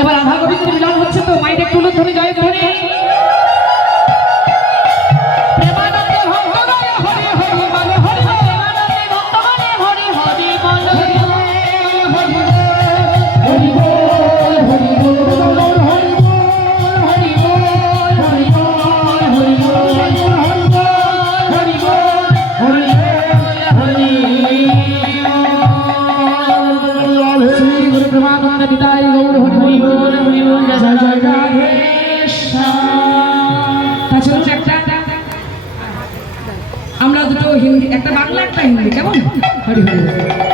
এবার রাধা গোবিন্দের মিলন হচ্ছে তো মাইক একটু ধরে জয় ধরে আমরা দুটো হিন্দি একটা বাংলা একটা হিন্দি কেমন হরি হরি